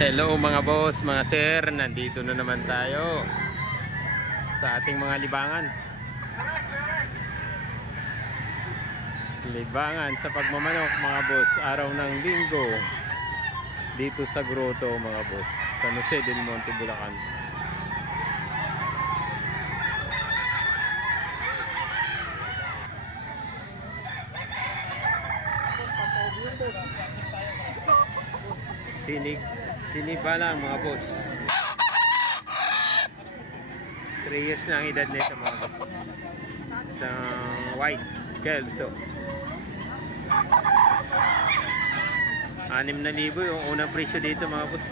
Hello mga boss, mga sir, nandito na naman tayo sa ating mga libangan. Libangan sa pagmamanok mga boss, araw ng linggo dito sa Grotto mga boss, San Jose del Monte, Bulacan. Sinig pa lang mga boss. 3 years na ang edad nito mga boss. Isang white Kelso. 6,000 yung unang presyo dito mga boss.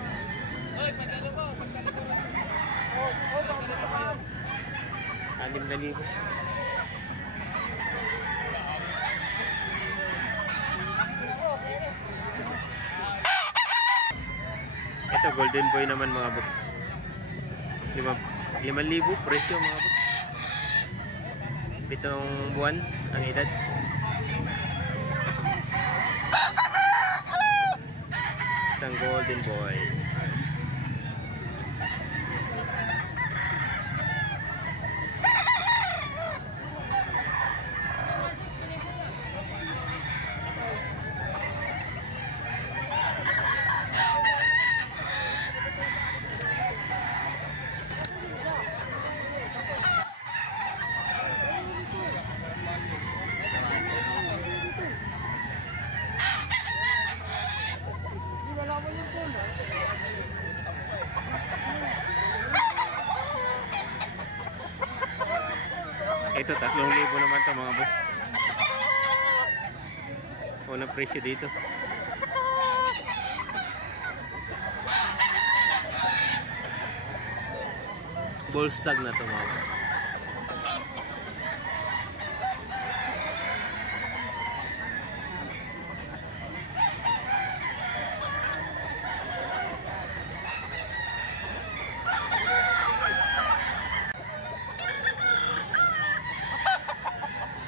6,000. Ito golden boy naman mga boss. 5,000 presyo mga boss. 7 buwan ang edad. Isang golden boy. Ito 3,000 naman to mga boss. Unang presyo dito. Bull stag na to mga boss.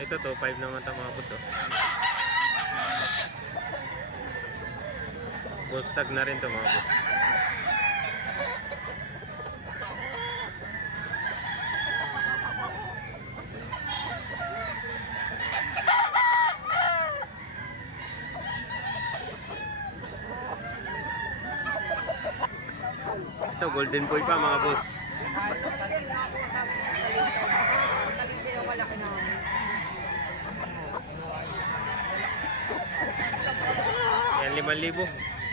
Ito 2,500 naman ito mga boss. Bull stag na rin ito mga boss. Ito golden boy pa mga boss. Yan 5,000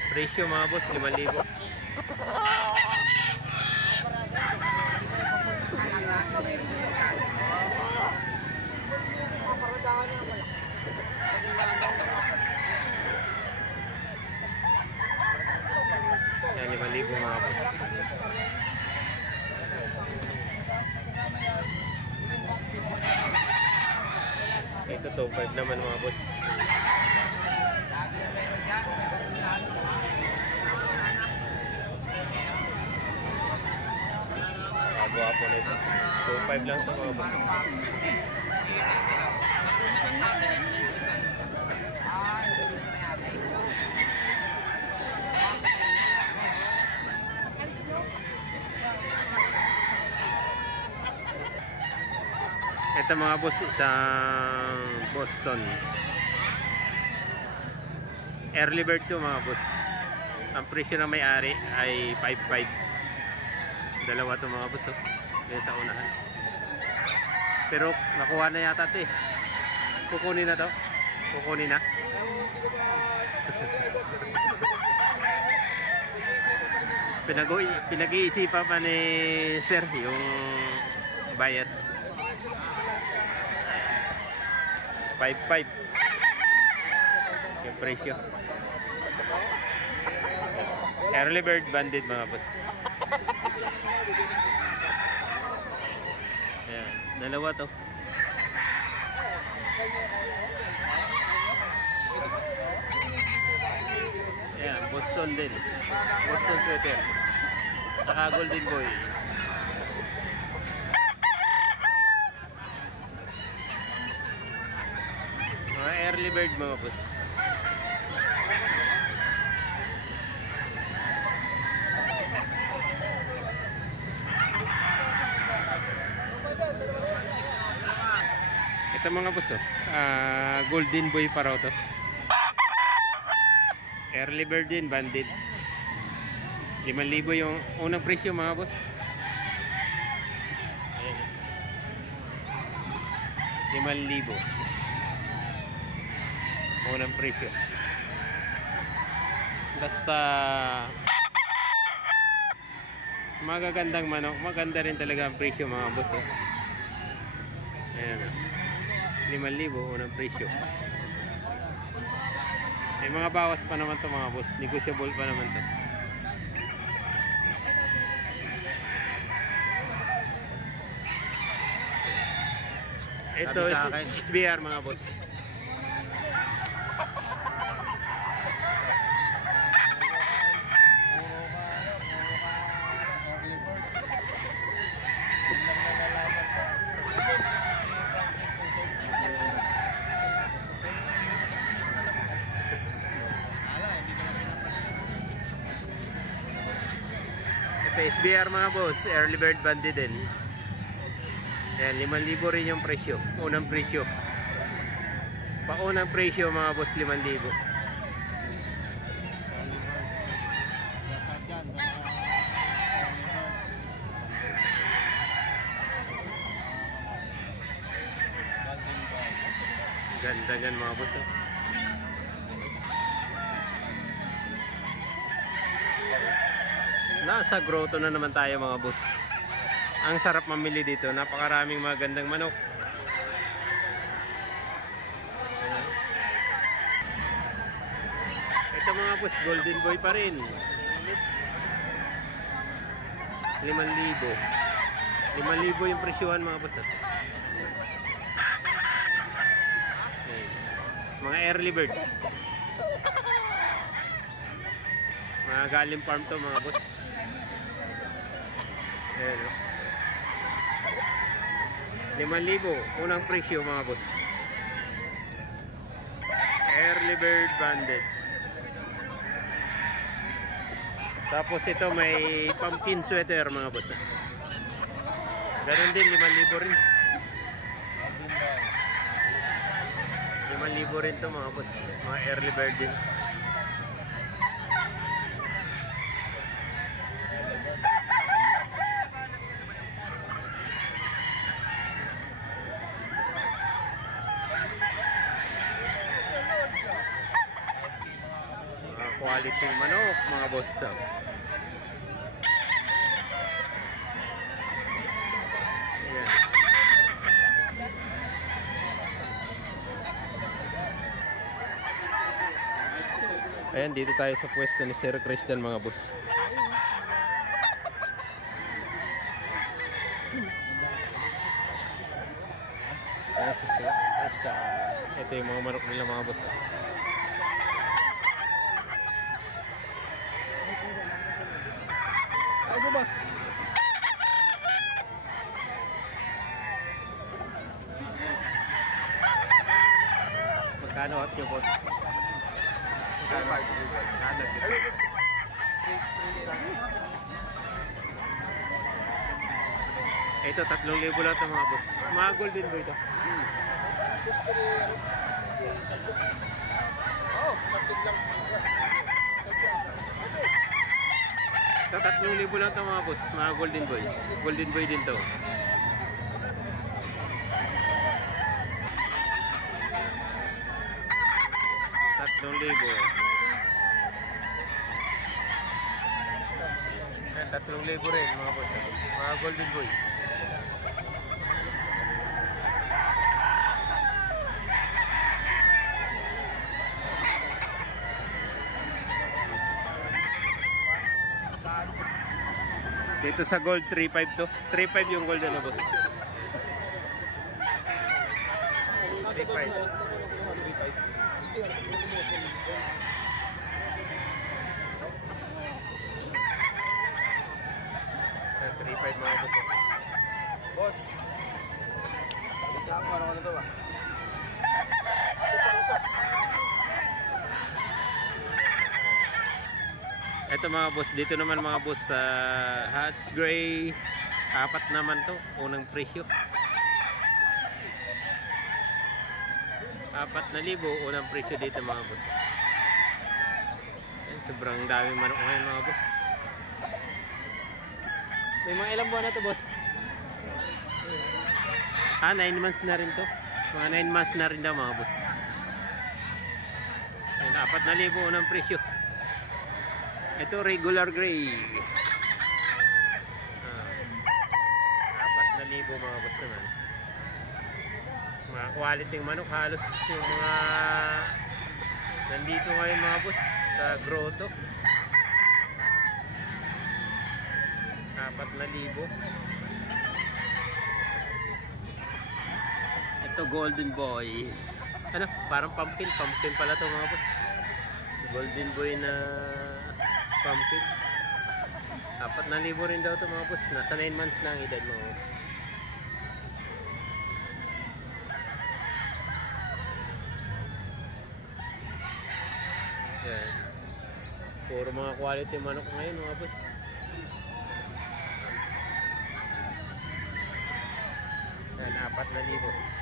presyo mga boss, 5,000. Yan 5,000 mga boss. Ito 2,500 naman mga boss. Apo nito. 2,500 lang sa mga boss. Ito mga boss, isang Boston early bird to mga boss. Ang presyo ng may-ari ay 5,500. Dalawa to mga boss sa unahan. Pero nakuha na yata ito eh. Kukunin na to. Kukunin na. Pinag-iisipan pa ni sir yung buyer. 5,500 yung presyo. Early bird bandit mga boss. Ayan, dalawa to. Ayan, Boston din. Boston sweater. Saka golden boy. Mga early bird mga boss. Ito mga boss, oh. Golden boy pa raw to. Early bird din, banded. 5,000 yung unang presyo mga boss. Ayan. 5,000 unang presyo. Basta magagandang manok, maganda rin talaga ang presyo mga boss, oh. Ayan, 5,000 unang presyo. May mga bawas pa naman to mga boss, negotiable pa naman to. Ito is SBR mga boss. Ito SBR mga boss, early bird banded din. Ayan, 5,000 rin yung presyo. Unang presyo. Paunang presyo mga boss, 5,000. Ganda yan mga boss, oh. Nasa grotto na naman tayo mga boss. Ang sarap mamili dito, napakaraming magandang manok. Ito mga boss, golden boy pa rin. 5,000. 5,000 yung presyohan mga boss. Mga early bird. Mga galing farm to mga boss. Ayan, oh. 5,000 unang presyo mga boss. Early bird banded. Tapos ito may pumpkin sweater mga boss. Ganon din, 5,000 rin. 5,000 rin to mga boss. Mga early bird din. Quality manok mga boss. Ayan. Ayan, dito tayo sa pwesto ni Sir Christian mga boss. Ayan si Sir Christian. Ito yung mga manok nila mga boss. Ano boss? Magkano at yung boss? Ito 3,000 lang ito mga boss. Mga golden boy ito. Gusto rin sakit lang. Ito 3,000 lang ito mga boss. Mga golden boy. Golden boy din to. Ayan, 3,000 rin mga boss. Mga golden boy. Dito sa gold 3,500 to. 3,500 yung gold ano boss. 3,500 mga boss. Boss. Ito ako ano to ba? Ito mga boss, dito naman mga boss sa Hats Gray. 4 naman to, unang presyo. 4,000 unang presyo dito mga boss. Ayan, sobrang daming manok ngayon mga boss. May mga ilang buwan na to boss? 9 months na rin to. Mga 9 months na rin daw mga boss. Ayan, 4,000 unang presyo. Ito regular gray. 4,000 mga boss naman. Mga quality manok, halos yung mga nandito ngayon mga boss sa grotto. 4,000. Ito golden boy. Ano? Parang pumpkin pala to mga boss. Golden boy na pumpkin. 4,000 rin daw to mga boss. Nasa 9 months na ang edad mga boss. Yan. Puro mga quality manok ngayon mga boss. Yan, 4,000.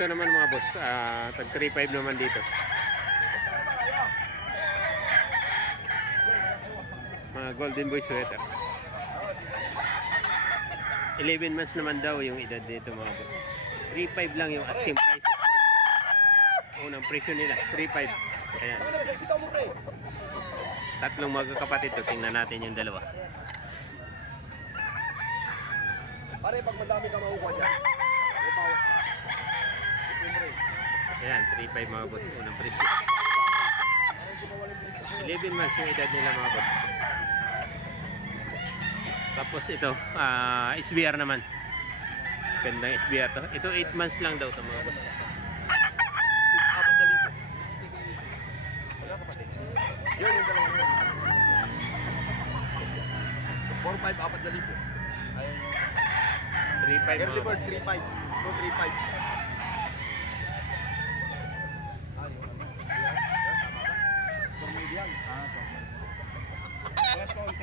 Ito naman mga boss, tag 3.5 naman dito. Mga golden boy sweater. 11 months naman daw yung edad dito mga boss. 3.5 lang yung asking price. Unang presyo nila, 3.5. Ayan. Tatlong magkakapatid to, tingnan natin yung dalawa. Pare, pag madami ka makukuha dyan, may bawas ka. Ayan, 3.5 mga boss, unang presyo. 11 months yung edad nila mga boss. Tapos ito, SBR naman. Gandang SBR to. Ito 8 months lang daw to mga boss. 4,000. Wala ka pati. Yun yung dalawang yun. 4,500, 4,000. Ayun yung 3.5 early mga bird, boss. 3,500. Ito 3,500. Yan. Plus konti.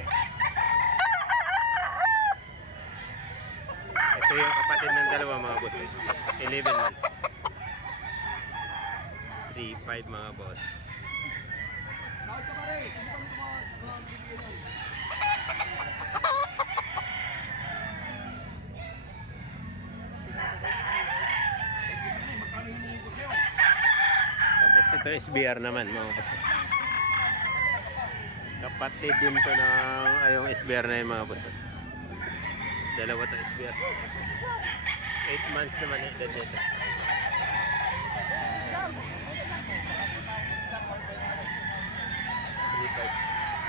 Ito yung kapatid ng dalawa mga boss. 11 months. 3.5 mga boss. Tapos ito SBR naman mga boss. Kapatid din to ng ayong SBR na yung mga boss. Dalawa to SBR. 8 months naman yung edad nito.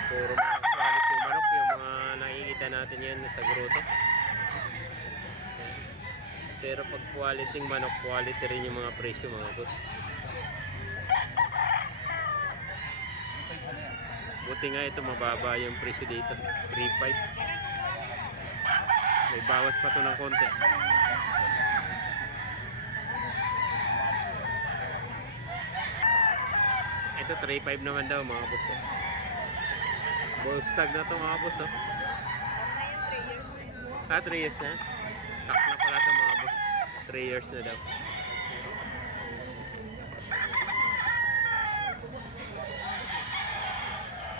Puro mga quality manok yung mga nakikita natin yan sa grotto. Pero pag quality manok, quality rin yung mga presyo mga boss. Buti nga ito mababa yung presyo dito, 3.5. May bawas pa to ng konti. Ito 3.5 naman daw mga boss. Bull stag na to mga boss. 3 years na. Tak na pala to mga boss. 3 years na daw.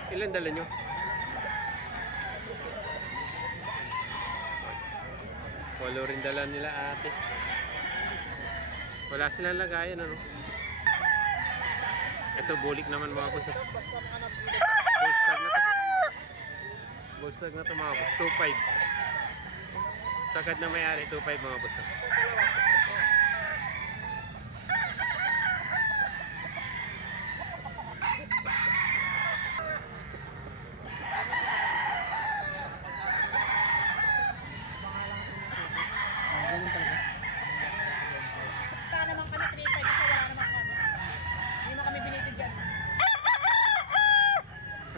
Ilan dala nyo? Walo rin dala nila ate. Wala silang lagayan ano. Ito bulik naman mga boss. Bullstag na to. Bullstag na to mga boss. 2.5. Sagad na may-ari 2.5 mga boss.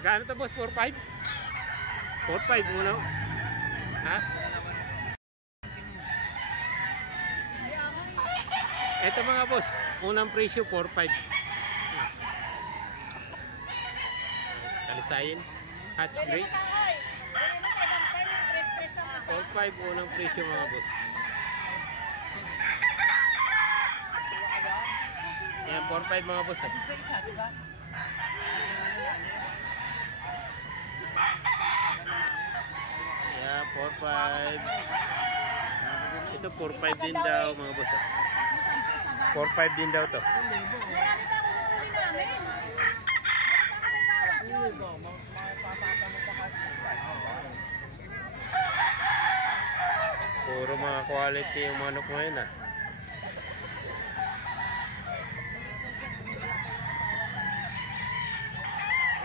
Magkano to boss? 4.5? 4.5 muna. Ha? Ito mga boss, unang presyo 4.5. Kalisayin, hatch gray. 4.5 unang presyo mga boss. Yan, 4.5 mga boss. Yan, 4.5. Ito 4.5 din daw mga boss. 4.5 din daw to. Puro mga quality yung manok ngayon ah.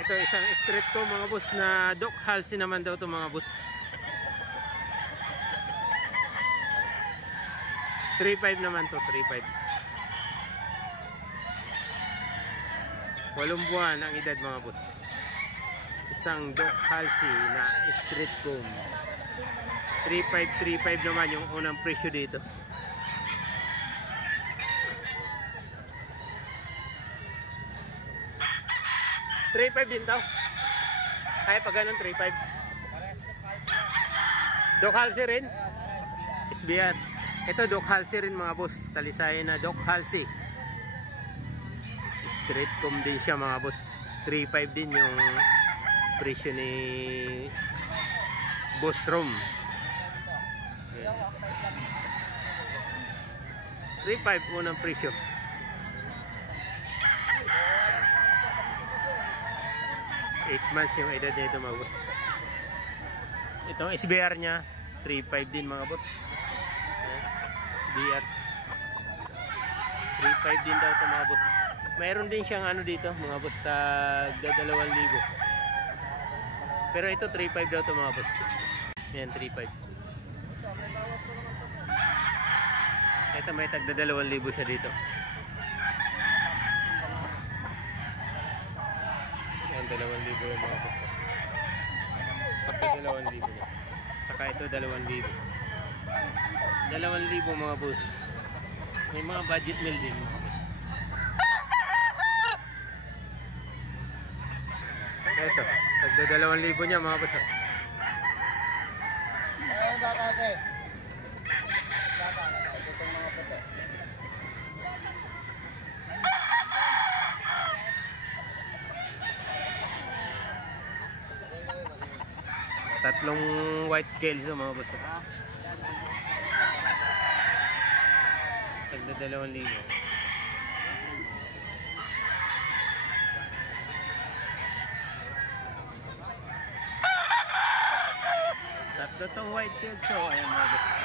Ito isang street ko mga boss na Doc Halsey naman daw to mga boss. 3.5 naman to, 3.5. 8 buwan ang edad mga boss. Isang Doc Halsey na street comb. 3.5 naman yung unang presyo dito. 3.5 din daw. Ay, pag ganun 3.5. Doc Halsey rin? SBR. Ito Doc Halsey rin mga boss. Talisayan na Doc Halsey. Straight comb din siya mga boss. 3.5 din yung presyo ni Boss Rom. 3.5 unang presyo. 8 months yung edad nito mga boss. Itong SBR niya 3.5 din mga boss. SBR 3.5 din daw ito mga boss. Mayroon din siyang ano dito mga boss, tag 2,000. Pero ito 3.5 daw ito mga boss. Yan 3.5. Ito may tag 2,000 siya dito. Yan 2,000 yung mga boss. Pagka 2,000 niya. Saka ito 2,000. 2,000 mga boss. May mga budget meal din mga boss. Ito, tagda 2,000 niya mga boss. Ayun ba kasi? Itong mga puti. Tatlong white scales mga boss. Tagda 2,000. Tatlo tong white tails, so ayan mga boss.